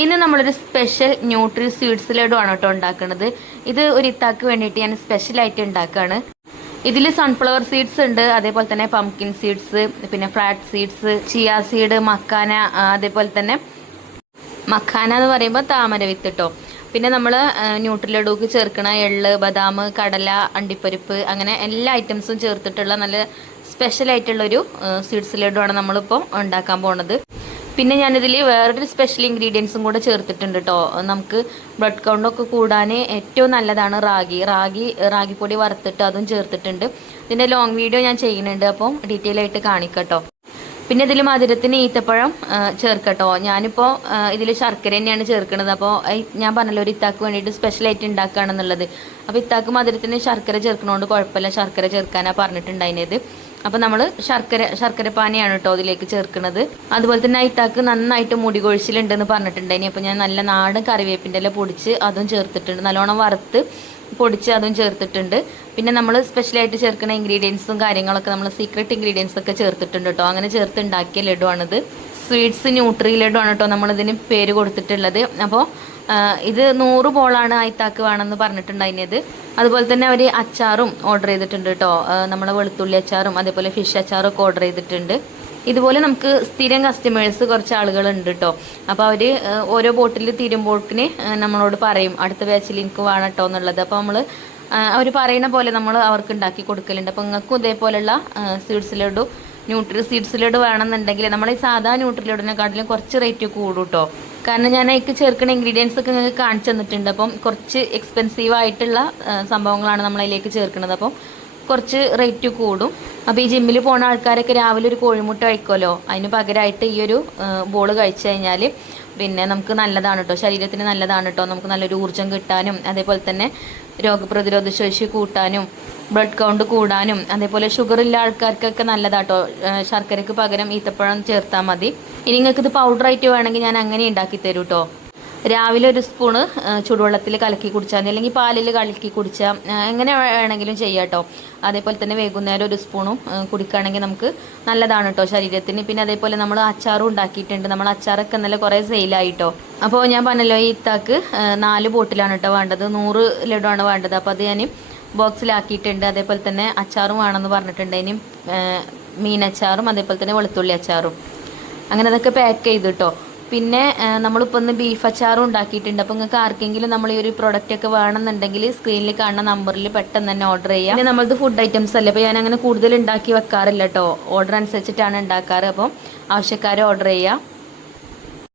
ഇന്ന് നമ്മളൊരു special nutri sweets laddu ആണ് കേട്ടോ ഉണ്ടാക്കുന്നത്. ഇത് ഒരു ഇത്താക്ക് വേണ്ടിയിട്ട് ഞാൻ സ്പെഷ്യലായിട്ട് ഉണ്ടാക്കുകയാണ്. ഇതിൽ സൺഫ്ലവർ സീഡ്സ് ഉണ്ട്, അതേപോലെ തന്നെ പംകിൻ സീഡ്സ്, പിന്നെ flax seeds, chia seed, makhana, അതേപോലെ തന്നെ മക്കാന എന്ന് പറയുമ്പോൾ താമര വിത്ത് കേട്ടോ. പിന്നെ നമ്മൾ ന്യൂട്രി ലഡുക്ക് ചേർക്കണ എള്ള്, ബദാം, കടല, അണ്ടിപ്പരിപ്പ്, അങ്ങനെ എല്ലാ ഐറ്റംസും ചേർത്തിട്ടുള്ള നല്ല സ്പെഷ്യൽ ആയിട്ടുള്ളൊരു സ്വീറ്റ്സ് ലഡു ആണ് നമ്മളിപ്പോൾ ഉണ്ടാക്കാൻ പോണത്. പിന്നെ ഞാനിതിൽ വേറൊരു സ്പെഷ്യൽ ഇൻഗ്രീഡിയൻസും കൂടെ ചേർത്തിട്ടുണ്ട് കേട്ടോ. നമുക്ക് ബ്ലഡ് കൗണ്ടൊക്കെ കൂടാൻ ഏറ്റവും നല്ലതാണ് റാഗിപ്പൊടി വറുത്തിട്ട് അതും ചേർത്തിട്ടുണ്ട്. ഇതിൻ്റെ ലോങ് വീഡിയോ ഞാൻ ചെയ്യുന്നുണ്ട്, അപ്പോൾ ഡീറ്റെയിൽ ആയിട്ട് കാണിക്കട്ടോ. പിന്നെ ഇതിൽ മധുരത്തിന് ഈത്തപ്പഴം ചേർക്കട്ടോ. ഞാനിപ്പോൾ ഇതിൽ ശർക്കര തന്നെയാണ് ചേർക്കുന്നത്. അപ്പോൾ ഞാൻ പറഞ്ഞല്ലോ ഒരു ഇത്താക്ക് വേണ്ടിയിട്ട് സ്പെഷ്യലായിട്ട് ഉണ്ടാക്കുകയാണെന്നുള്ളത്. അപ്പോൾ ഇത്താക്ക് മധുരത്തിന് ശർക്കര ചേർക്കണോണ്ട് കുഴപ്പമില്ല, ശർക്കര ചേർക്കാനാണ് പറഞ്ഞിട്ടുണ്ടായിരുന്നത്. അപ്പോൾ നമ്മൾ ശർക്കര പാനിയാണ് കേട്ടോ അതിലേക്ക് ചേർക്കുന്നത്. അതുപോലെ തന്നെ ഇത്താക്ക് നന്നായിട്ട് മുടി കൊഴിച്ചിലുണ്ടെന്ന് പറഞ്ഞിട്ടുണ്ടായിനി. അപ്പോൾ ഞാൻ നല്ല നാടൻ കറിവേപ്പിൻ്റെ ഇല പൊടിച്ച് അതും ചേർത്തിട്ടുണ്ട്, നല്ലോണം വറുത്ത് പൊടിച്ച് അതും ചേർത്തിട്ടുണ്ട്. പിന്നെ നമ്മൾ സ്പെഷ്യലായിട്ട് ചേർക്കുന്ന ഇൻഗ്രീഡിയൻസും കാര്യങ്ങളൊക്കെ നമ്മൾ സീക്രട്ട് ഇൻഗ്രീഡിയൻസ് ഒക്കെ ചേർത്തിട്ടുണ്ട് കേട്ടോ. അങ്ങനെ ചേർത്ത് ഉണ്ടാക്കിയ ലഡു ആണിത്. സ്വീറ്റ്സ് ന്യൂട്രി ലഡു ആണ് കേട്ടോ നമ്മളിതിന് പേര് കൊടുത്തിട്ടുള്ളത്. അപ്പോൾ ഇത് 100 ബോളാണ് ഇത്താക്ക് വേണമെന്ന് പറഞ്ഞിട്ടുണ്ടായിരുന്നത്. അതുപോലെ തന്നെ അവർ അച്ചാറും ഓർഡർ ചെയ്തിട്ടുണ്ട് കേട്ടോ. നമ്മളെ വെളുത്തുള്ളി അച്ചാറും അതേപോലെ ഫിഷ് അച്ചാറും ഒക്കെ ഓർഡർ ചെയ്തിട്ടുണ്ട്. ഇതുപോലെ നമുക്ക് സ്ഥിരം കസ്റ്റമേഴ്സ് കുറച്ച് ആളുകളുണ്ട് കേട്ടോ. അപ്പോൾ അവർ ഓരോ ബോട്ടിൽ തീരുമ്പോഴേക്കിന് നമ്മളോട് പറയും അടുത്ത ബാച്ചിൽ എനിക്ക് വേണം കേട്ടോ എന്നുള്ളത്. അപ്പോൾ നമ്മൾ അവർ പറയുന്ന പോലെ നമ്മൾ അവർക്ക് ഉണ്ടാക്കി കൊടുക്കലുണ്ട്. അപ്പോൾ നിങ്ങൾക്കും ഇതേപോലെയുള്ള sweets laddu nutri sweets laddu വേണമെന്നുണ്ടെങ്കിൽ നമ്മൾ ഈ സാധാ ന്യൂട്രി ലഡുവിനെക്കാട്ടിലും കുറച്ച് റേറ്റ് കൂടും കേട്ടോ. കാരണം ഞാൻ അതിലേക്ക് ചേർക്കുന്ന ഇൻഗ്രീഡിയൻസ് ഒക്കെ നിങ്ങൾക്ക് കാണിച്ചു തന്നിട്ടുണ്ട്. അപ്പം കുറച്ച് എക്സ്പെൻസീവ് ആയിട്ടുള്ള സംഭവങ്ങളാണ് നമ്മൾ അതിലേക്ക് ചേർക്കുന്നത്. അപ്പം കുറച്ച് റേറ്റ് കൂടും. അപ്പോൾ ഈ ജിമ്മിൽ പോകുന്ന ആൾക്കാരൊക്കെ രാവിലെ ഒരു കോഴിമുട്ട കഴിക്കുമല്ലോ, അതിന് പകരമായിട്ട് ഈ ഒരു ബോൾ കഴിച്ചു കഴിഞ്ഞാൽ പിന്നെ നമുക്ക് നല്ലതാണ് കേട്ടോ, ശരീരത്തിന് നല്ലതാണ് കേട്ടോ. നമുക്ക് നല്ലൊരു ഊർജ്ജം കിട്ടാനും അതേപോലെ തന്നെ രോഗപ്രതിരോധ ശേഷി കൂട്ടാനും ബ്ലഡ് കൗണ്ട് കൂടാനും അതേപോലെ ഷുഗർ ഉള്ള ആൾക്കാർക്കൊക്കെ നല്ലതാട്ടോ. ശർക്കരയ്ക്ക് പകരം ഈത്തപ്പഴം ചേർത്താൽ മതി. ഇനി നിങ്ങൾക്ക് ഇത് പൗഡറായിട്ട് വേണമെങ്കിൽ ഞാൻ അങ്ങനെ ഉണ്ടാക്കി തരും കേട്ടോ. രാവിലെ ഒരു സ്പൂണ് ചൂടുവെള്ളത്തിൽ കലക്കി കുടിച്ചാൽ മതി, അല്ലെങ്കിൽ പാലിൽ കലക്കി കുടിച്ചാൽ എങ്ങനെ വേണമെങ്കിലും ചെയ്യാം കേട്ടോ. അതേപോലെ തന്നെ വൈകുന്നേരം ഒരു സ്പൂണും കുടിക്കുകയാണെങ്കിൽ നമുക്ക് നല്ലതാണ് കേട്ടോ ശരീരത്തിന്. പിന്നെ അതേപോലെ നമ്മൾ അച്ചാറും ഉണ്ടാക്കിയിട്ടുണ്ട്. നമ്മൾ അച്ചാറൊക്കെ നല്ല കുറേ സെയിലായിട്ടോ. അപ്പോൾ ഞാൻ പറഞ്ഞല്ലോ ഈ ഇത്താക്ക് 4 ബോട്ടിലാണ് കേട്ടോ വേണ്ടത്, 100 ലഡു ആണ് വേണ്ടത്. അപ്പോൾ അത് ഞാൻ ബോക്സിലാക്കിയിട്ടുണ്ട്. അതേപോലെ തന്നെ അച്ചാറും വേണമെന്ന് പറഞ്ഞിട്ടുണ്ട്. ഇനി മീനച്ചാറും അതേപോലെ തന്നെ വെളുത്തുള്ളി അച്ചാറും അങ്ങനെ അതൊക്കെ പാക്ക് ചെയ്ത് കേട്ടോ. പിന്നെ നമ്മളിപ്പോൾ ഒന്ന് ബീഫ് അച്ചാറും ഉണ്ടാക്കിയിട്ടുണ്ട്. അപ്പോൾ നിങ്ങൾക്ക് ആർക്കെങ്കിലും നമ്മൾ ഈ ഒരു പ്രൊഡക്റ്റ് ഒക്കെ വേണമെന്നുണ്ടെങ്കിൽ സ്ക്രീനിൽ കാണുന്ന നമ്പറിൽ പെട്ടെന്ന് തന്നെ ഓർഡർ ചെയ്യാം. പിന്നെ നമ്മളത് ഫുഡ് ഐറ്റംസ് അല്ലേ, അപ്പോൾ ഞാൻ അങ്ങനെ കൂടുതൽ ഉണ്ടാക്കി വെക്കാറില്ല കേട്ടോ, ഓർഡർ അനുസരിച്ചിട്ടാണ് ഉണ്ടാക്കാറ്. അപ്പോൾ ആവശ്യക്കാരെ ഓർഡർ ചെയ്യാം.